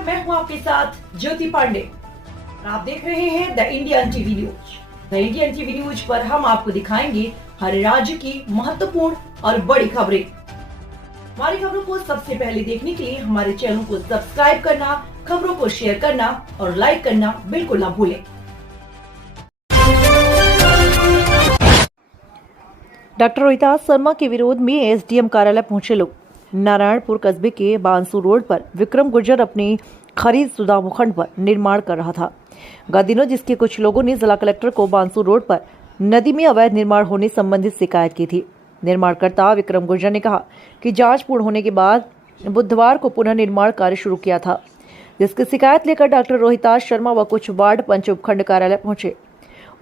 नमस्कार, मैं हूं आपके साथ ज्योति पांडे। आप देख रहे हैं the Indian TV news. The Indian TV news पर हम आपको दिखाएंगे हर राज्य की महत्वपूर्ण और बड़ी खबरें। हमारी खबरों को सबसे पहले देखने के लिए हमारे चैनल को सब्सक्राइब करना, खबरों को शेयर करना और लाइक करना बिल्कुल ना भूलें। डॉक्टर रोहितास शर्मा के विरोध में एसडीएम कार्यालय पहुंचे लोग। नारायणपुर कस्बे के बांसु रोड पर विक्रम गुर्जर अपनी खरीद शुदा भूखंड पर निर्माण कर रहा था। गत दिनों जिसके कुछ लोगों ने जिला कलेक्टर को बांसु रोड पर नदी में अवैध निर्माण होने संबंधित शिकायत की थी। निर्माणकर्ता विक्रम गुर्जर ने कहा कि जांच पूर्ण होने के बाद बुधवार को पुनः निर्माण कार्य शुरू किया था, जिसकी शिकायत लेकर डॉक्टर रोहितास शर्मा व कुछ वार्ड पंच उपखंड कार्यालय पहुंचे।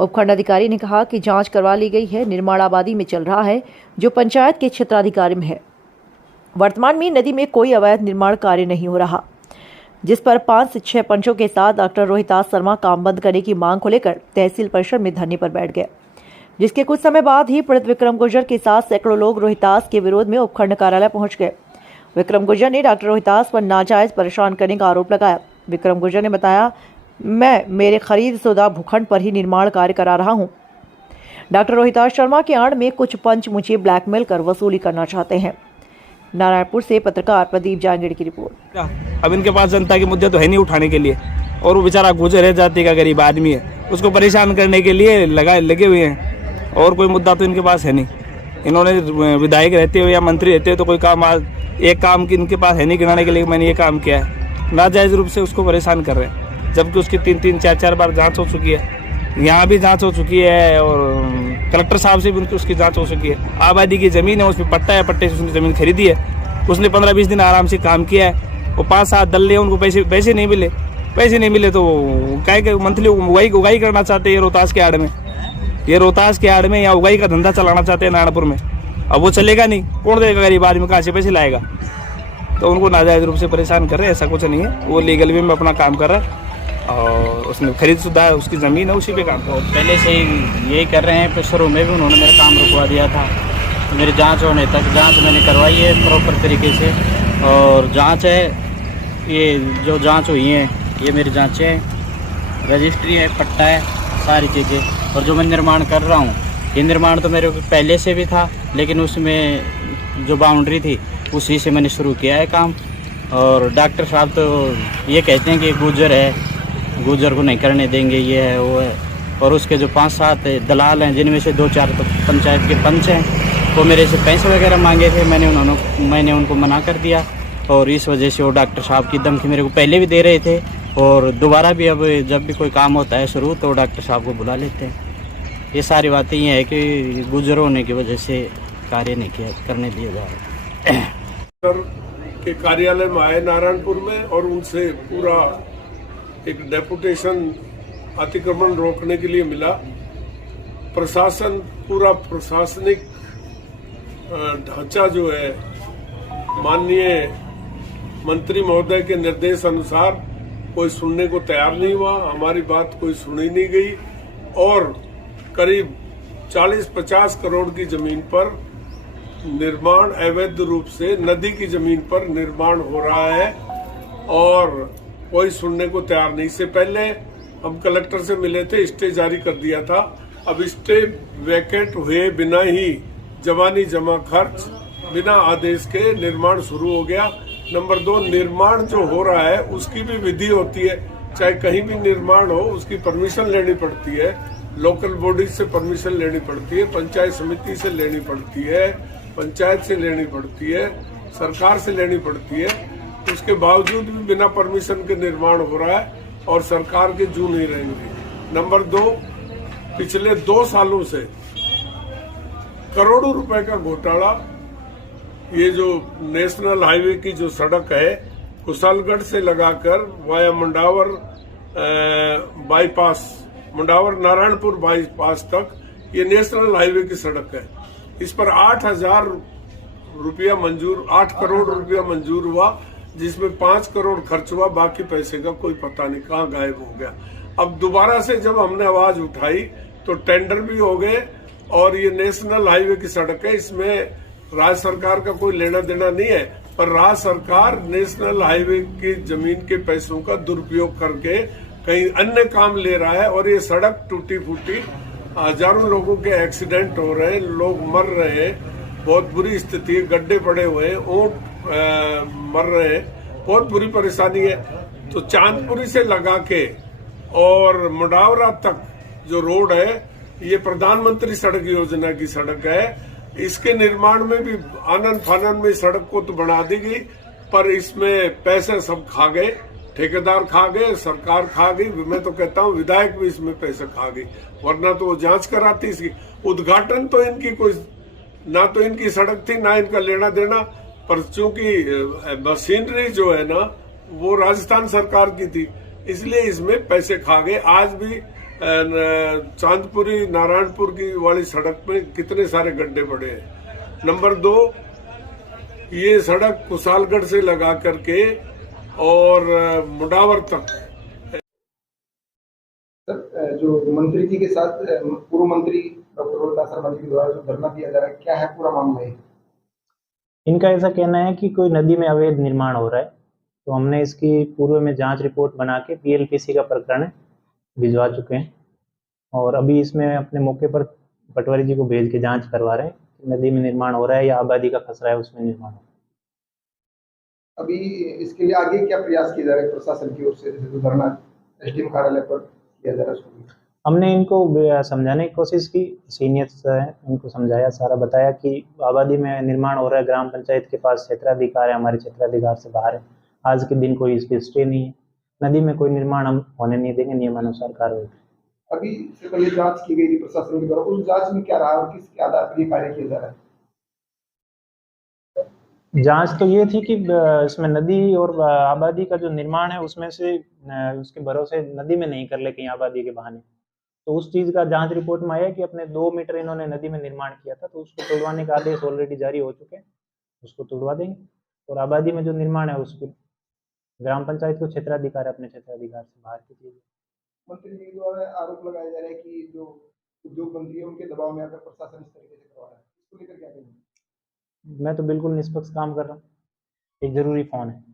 उपखंड अधिकारी ने कहा कि जांच करवा ली गई है, निर्माण आबादी में चल रहा है जो पंचायत के क्षेत्राधिकारी में है। वर्तमान में नदी में कोई अवैध निर्माण कार्य नहीं हो रहा, जिस पर 5 से 6 पंचों के साथ डॉक्टर रोहितास शर्मा काम बंद करने की मांग को लेकर तहसील परिसर में धरने पर बैठ गए, जिसके कुछ समय बाद ही पीड़ित विक्रम गुर्जर के साथ सैकड़ों लोग रोहितास के विरोध में उपखंड कार्यालय पहुंच गए। विक्रम गुर्जर ने डॉक्टर रोहितास पर नाजायज परेशान करने का आरोप लगाया। विक्रम गुर्जर ने बताया, मैं मेरे खरीद शुदा भूखंड पर ही निर्माण कार्य करा रहा हूँ। डॉक्टर रोहितास शर्मा के आड़ में कुछ पंच मुझे ब्लैकमेल कर वसूली करना चाहते हैं। नारायणपुर से पत्रकार प्रदीप जांगीड़ की रिपोर्ट। अब इनके पास जनता के मुद्दे तो है नहीं उठाने के लिए, और वो बेचारा गुजर है जाति का गरीब आदमी है, उसको परेशान करने के लिए लगे हुए हैं, और कोई मुद्दा तो इनके पास है नहीं। इन्होंने विधायक रहते हुए या मंत्री रहते हुए तो कोई काम एक काम की इनके पास है नहीं गिनाने के लिए मैंने ये काम किया है। नाजायज रूप से उसको परेशान कर रहे हैं, जबकि उसकी 3-3, 4-4 बार जाँच हो चुकी है। यहाँ भी जांच हो चुकी है और कलेक्टर साहब से भी उसकी जांच हो चुकी है। आबादी की ज़मीन है, उसमें पट्टा है, पट्टे से उसने ज़मीन खरीदी है। उसने 15-20 दिन आराम से काम किया है। वो 5-7 दल उनको पैसे नहीं मिले तो क्या के मंथली उगाई करना चाहते हैं रोहतास के आड़ में, या उगाई का धंधा चलाना चाहते हैं नारायणपुर में। अब वो चलेगा नहीं, कौन देगा गरीब आदमी, कहाँ से पैसे लाएगा? तो उनको नाजायज रूप से परेशान कर रहे हैं। ऐसा कुछ नहीं है, वो लीगल वे में अपना काम कर रहा है और उसने खरीद शुदा है, उसकी ज़मीन है, उसी पे काम कर। पहले से ही यही कर रहे हैं। फिर शुरू में भी उन्होंने मेरा काम रुकवा दिया था। मेरी जांच होने तक जांच मैंने करवाई है प्रॉपर तरीके से, और जांच है, ये जो जांच हुई है ये मेरी जांचें हैं, रजिस्ट्री है, पट्टा है, सारी चीज़ें। और जो मैं निर्माण कर रहा हूँ, ये निर्माण तो मेरे पहले से भी था, लेकिन उसमें जो बाउंड्री थी उसी से मैंने शुरू किया है काम। और डॉक्टर साहब तो ये कहते हैं कि गुजर है, गुजर को नहीं करने देंगे, ये है वो है। और उसके जो 5-7 दलाल हैं, जिनमें से 2-4 तो पंचायत के पंच हैं, वो मेरे से पैसे वगैरह मांगे थे। मैंने उनको मना कर दिया, और इस वजह से वो डॉक्टर साहब की धमकी मेरे को पहले भी दे रहे थे, और दोबारा भी अब जब भी कोई काम होता है शुरू तो डॉक्टर साहब को बुला लेते हैं। ये सारी बातें ये है कि गुजर होने की वजह से कार्य नहीं करने दिया जा रहा के कार्यालय में आए नारायणपुर में, और उनसे पूरा एक डेपुटेशन अतिक्रमण रोकने के लिए मिला। प्रशासन, पूरा प्रशासनिक ढांचा जो है माननीय मंत्री महोदय के निर्देश अनुसार कोई सुनने को तैयार नहीं हुआ। हमारी बात कोई सुनी नहीं गई, और करीब 40-50 करोड़ की जमीन पर निर्माण अवैध रूप से नदी की जमीन पर निर्माण हो रहा है, और कोई सुनने को तैयार नहीं। से पहले हम कलेक्टर से मिले थे, स्टे जारी कर दिया था। अब स्टे वैकेट हुए बिना ही जवानी जमा खर्च बिना आदेश के निर्माण शुरू हो गया। नंबर 2, निर्माण जो हो रहा है उसकी भी विधि होती है। चाहे कहीं भी निर्माण हो, उसकी परमिशन लेनी पड़ती है, लोकल बॉडी से परमिशन लेनी पड़ती है, पंचायत समिति से लेनी पड़ती है, पंचायत से लेनी पड़ती है, सरकार से लेनी पड़ती है। उसके बावजूद भी बिना परमिशन के निर्माण हो रहा है, और सरकार के जू नहीं रहेंगे। नंबर 2, पिछले 2 सालों से करोड़ों रुपए का घोटाला। ये जो नेशनल हाईवे की जो सड़क है, कुशलगढ़ से लगाकर via Mundawar bypass, Mundawar Narayanpur bypass तक, ये नेशनल हाईवे की सड़क है। इस पर 8 करोड़ रुपया मंजूर हुआ, जिसमें 5 करोड़ खर्च हुआ। बाकी पैसे का कोई पता नहीं कहाँ गायब हो गया। अब दोबारा से जब हमने आवाज उठाई तो टेंडर भी हो गए, और ये नेशनल हाईवे की सड़क है, इसमें राज्य सरकार का कोई लेना देना नहीं है। पर राज्य सरकार नेशनल हाईवे की जमीन के पैसों का दुरुपयोग करके कहीं अन्य काम ले रहा है और ये सड़क टूटी फूटी, हजारों लोगों के एक्सीडेंट हो रहे हैं, लोग मर रहे हैं, बहुत बुरी स्थिति है, गड्ढे पड़े हुए हैं, ऊंट मर रहे हैं, बहुत बुरी परेशानी है। तो चांदपुरी से लगा के और मुडावरा तक जो रोड है ये प्रधानमंत्री सड़क योजना की सड़क है। इसके निर्माण में भी आनंद फानंद में सड़क को तो बना दी गई, पर इसमें पैसे सब खा गए, ठेकेदार खा गए, सरकार खा गई, मैं तो कहता हूं विधायक भी इसमें पैसे खा गई, वरना तो वो जांच कराती इसकी। उद्घाटन तो इनकी कोई ना तो इनकी सड़क थी ना इनका लेना देना, पर चूंकि मशीनरी जो है ना वो राजस्थान सरकार की थी, इसलिए इसमें पैसे खा गए। आज भी चांदपुरी नारायणपुर की वाली सड़क में कितने सारे गड्ढे पड़े हैं। नंबर 2, ये सड़क कुशालगढ़ से लगा करके और मुडावर तक। सर, जो मंत्री जी के साथ पूर्व मंत्री डॉक्टर रोहिदास शर्मा जी के द्वारा जो धरना दिया जा रहा है, क्या है पूरा मामला है? इनका ऐसा कहना है कि कोई नदी में अवैध निर्माण हो रहा है, तो हमने इसकी पूर्व में जांच रिपोर्ट बना के पीएलपीसी का प्रकरण भिजवा चुके हैं और अभी इसमें अपने मौके पर पटवारी जी को भेज के जांच करवा रहे हैं कि नदी में निर्माण हो रहा है या आबादी का खसरा है उसमें निर्माण हो रहा है। अभी इसके लिए आगे क्या प्रयास किए जा रहे हैं प्रशासन की ओर से, जैसे जो धरना एसडीएम कार्यालय पर किया जा रहा है उसको? हमने इनको समझाने की कोशिश की, सीनियर्स हैं इनको समझाया, सारा बताया कि आबादी में निर्माण हो रहा है, ग्राम पंचायत के पास क्षेत्राधिकार है, हमारे क्षेत्राधिकार से बाहर है, आज के दिन कोई इसकी स्टे नहीं है, नदी में कोई निर्माण हम होने नहीं देंगे, नियमानुसार कार्रवाई। अभी से पहले जांच की गई थी प्रशासन के द्वारा, उस जांच में क्या रहा और किसके आधार पर ये कार्य किया जा रहा है? जांच तो ये थी कि इसमें नदी और आबादी का जो निर्माण है उसमें से उसके भरोसे नदी में नहीं कर ले कहीं आबादी के बहाने, तो उस चीज़ का जांच रिपोर्ट में आया कि अपने 2 मीटर इन्होंने नदी में निर्माण किया था, तो उसको तोड़वाने का आदेश ऑलरेडी जारी हो चुके हैं, उसको तोड़वा देंगे। और आबादी में जो निर्माण है उसको ग्राम पंचायत को क्षेत्राधिकार है अपने क्षेत्राधिकार से बाहर की चीज़। मंत्री जी द्वारा आरोप लगाया जा रहा है कि जो उद्योग मंत्री है उनके दबाव में आकर प्रशासन इस तरीके से करवा रहा है, इसको लेकर क्या कहेंगे? मैं तो बिल्कुल निष्पक्ष काम कर रहा हूँ, एक जरूरी फोन है।